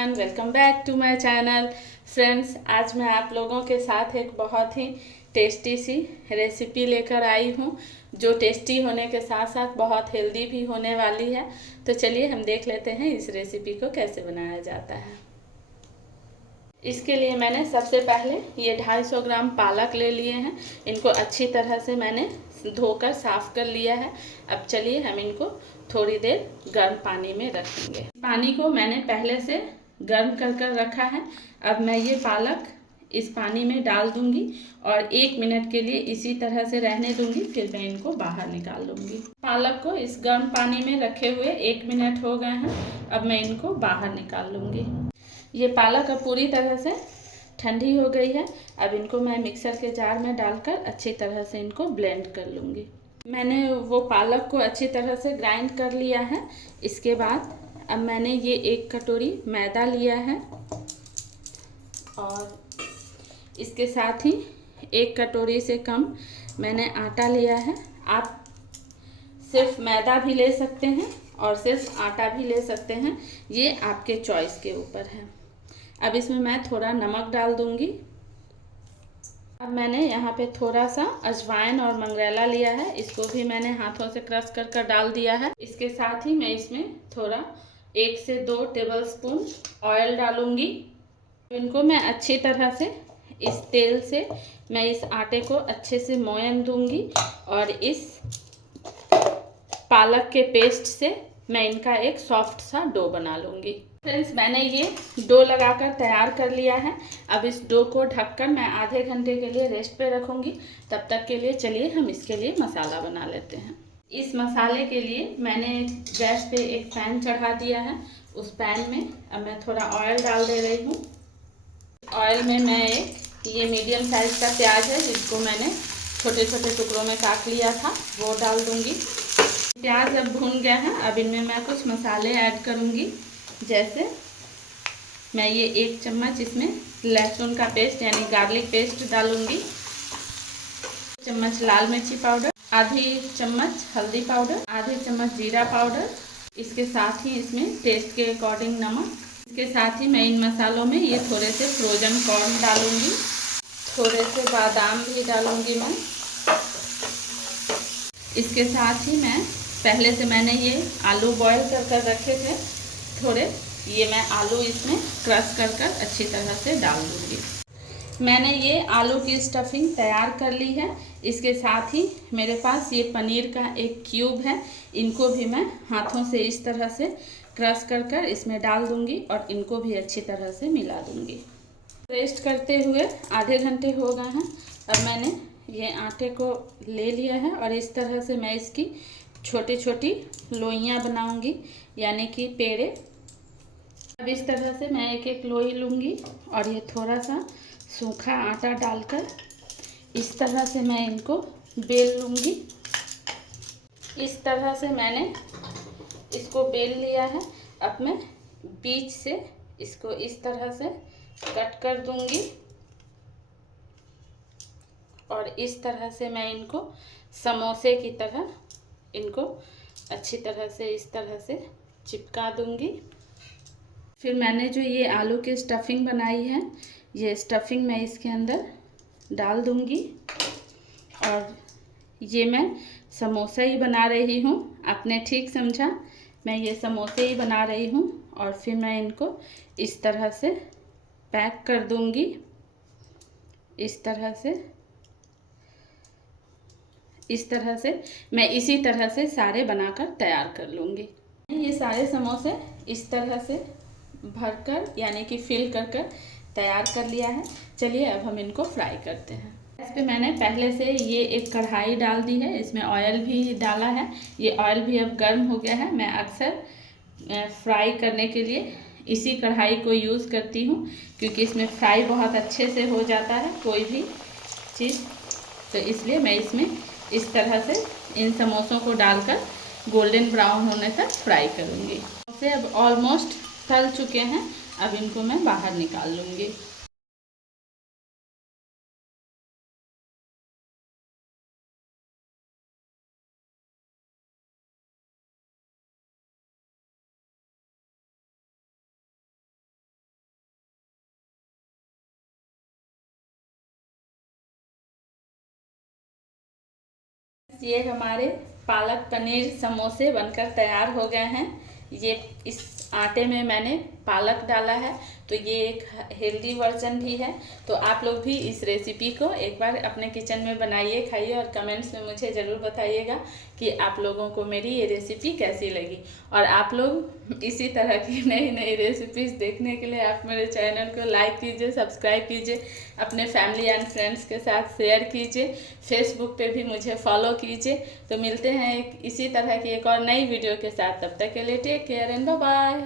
Everyone, welcome back to my channel. Friends, आज मैं आप लोगों के साथ एक बहुत ही टेस्टी सी रेसिपी लेकर आई हूँ, जो टेस्टी होने के साथ साथ बहुत हेल्दी भी होने वाली है। तो चलिए हम देख लेते हैं इस रेसिपी को कैसे बनाया जाता है। इसके लिए मैंने सबसे पहले ये 250 ग्राम पालक ले लिए हैं। इनको अच्छी तरह से मैंने धोकर साफ कर लिया है। अब चलिए हम इनको थोड़ी देर गर्म पानी में रखेंगे। पानी को मैंने पहले से गर्म कर रखा है। अब मैं ये पालक इस पानी में डाल दूंगी और 1 मिनट के लिए इसी तरह से रहने दूंगी, फिर मैं इनको बाहर निकाल लूंगी। पालक को इस गर्म पानी में रखे हुए 1 मिनट हो गए हैं। अब मैं इनको बाहर निकाल लूंगी। ये पालक अब पूरी तरह से ठंडी हो गई है। अब इनको मैं मिक्सर के जार में डालकर अच्छी तरह से इनको ब्लेंड कर लूँगी। मैंने वो पालक को अच्छी तरह से ग्राइंड कर लिया है। इसके बाद अब मैंने ये 1 कटोरी मैदा लिया है और इसके साथ ही 1 कटोरी से कम मैंने आटा लिया है। आप सिर्फ मैदा भी ले सकते हैं और सिर्फ आटा भी ले सकते हैं, ये आपके चॉइस के ऊपर है। अब इसमें मैं थोड़ा नमक डाल दूंगी। अब मैंने यहाँ पे थोड़ा सा अजवाइन और मंगरेला लिया है, इसको भी मैंने हाथों से क्रश कर डाल दिया है। इसके साथ ही मैं इसमें थोड़ा 1 से 2 टेबलस्पून ऑयल डालूंगी। इनको मैं अच्छी तरह से इस तेल से मैं इस आटे को अच्छे से मोयन दूंगी और इस पालक के पेस्ट से मैं इनका एक सॉफ्ट सा डो बना लूँगी। फ्रेंड्स, मैंने ये डो लगाकर तैयार कर लिया है। अब इस डो को ढककर मैं आधे घंटे के लिए रेस्ट पे रखूँगी। तब तक के लिए चलिए हम इसके लिए मसाला बना लेते हैं। इस मसाले के लिए मैंने गैस पे एक पैन चढ़ा दिया है। उस पैन में अब मैं थोड़ा ऑयल डाल दे रही हूँ। ऑयल में मैं ये मीडियम साइज़ का प्याज है, जिसको मैंने छोटे छोटे टुकड़ों में काट लिया था, वो डाल दूँगी। प्याज अब भून गया है। अब इनमें मैं कुछ मसाले ऐड करूँगी। जैसे मैं ये 1 चम्मच इसमें लहसुन का पेस्ट यानी गार्लिक पेस्ट डालूँगी, 1 चम्मच लाल मिर्ची पाउडर, आधी चम्मच हल्दी पाउडर, आधी चम्मच जीरा पाउडर। इसके साथ ही इसमें टेस्ट के अकॉर्डिंग नमक। इसके साथ ही मैं इन मसालों में ये थोड़े से फ्रोजन कॉर्न डालूँगी, थोड़े से बादाम भी डालूँगी मैं। इसके साथ ही मैं पहले से मैंने ये आलू बॉईल कर रखे थे थोड़े, ये मैं आलू इसमें क्रश कर अच्छी तरह से डाल दूँगी। मैंने ये आलू की स्टफिंग तैयार कर ली है। इसके साथ ही मेरे पास ये पनीर का एक क्यूब है, इनको भी मैं हाथों से इस तरह से क्रश कर इसमें डाल दूँगी और इनको भी अच्छी तरह से मिला दूँगी। रेस्ट करते हुए आधे घंटे हो गए हैं। अब मैंने ये आटे को ले लिया है और इस तरह से मैं इसकी छोटी छोटी लोइयाँ बनाऊंगी, यानी कि पेड़े। अब इस तरह से मैं एक एक लोई लूँगी और ये थोड़ा सा सूखा आटा डालकर इस तरह से मैं इनको बेल लूँगी। इस तरह से मैंने इसको बेल लिया है। अब मैं बीच से इसको इस तरह से कट कर दूँगी और इस तरह से मैं इनको समोसे की तरह इनको अच्छी तरह से इस तरह से चिपका दूँगी। फिर मैंने जो ये आलू की स्टफिंग बनाई है, ये स्टफिंग मैं इसके अंदर डाल दूँगी और ये मैं समोसा ही बना रही हूँ। आपने ठीक समझा, मैं ये समोसे ही बना रही हूँ। और फिर मैं इनको इस तरह से पैक कर दूँगी, इस तरह से मैं इसी तरह से सारे बनाकर तैयार कर लूँगी। ये सारे समोसे इस तरह से भरकर यानी कि फिल कर तैयार कर लिया है। चलिए अब हम इनको फ्राई करते हैं। इस पे मैंने पहले से ये एक कढ़ाई डाल दी है, इसमें ऑयल भी डाला है। ये ऑयल भी अब गर्म हो गया है। मैं अक्सर फ्राई करने के लिए इसी कढ़ाई को यूज़ करती हूँ, क्योंकि इसमें फ्राई बहुत अच्छे से हो जाता है कोई भी चीज़। तो इसलिए मैं इसमें इस तरह से इन समोसों को डालकर गोल्डन ब्राउन होने तक फ्राई करूँगी। समोसे अब ऑलमोस्ट तल चुके हैं। अब इनको मैं बाहर निकाल लूँगी। ये हमारे पालक पनीर समोसे बनकर तैयार हो गए हैं। ये इस आटे में मैंने पालक डाला है, तो ये एक हेल्दी वर्जन भी है। तो आप लोग भी इस रेसिपी को एक बार अपने किचन में बनाइए, खाइए और कमेंट्स में मुझे ज़रूर बताइएगा कि आप लोगों को मेरी ये रेसिपी कैसी लगी। और आप लोग इसी तरह की नई नई रेसिपीज़ देखने के लिए आप मेरे चैनल को लाइक कीजिए, सब्सक्राइब कीजिए, अपने फैमिली एंड फ्रेंड्स के साथ शेयर कीजिए, फेसबुक पे भी मुझे फॉलो कीजिए। तो मिलते हैं इसी तरह की एक और नई वीडियो के साथ। तब तक के लिए take care and bye bye.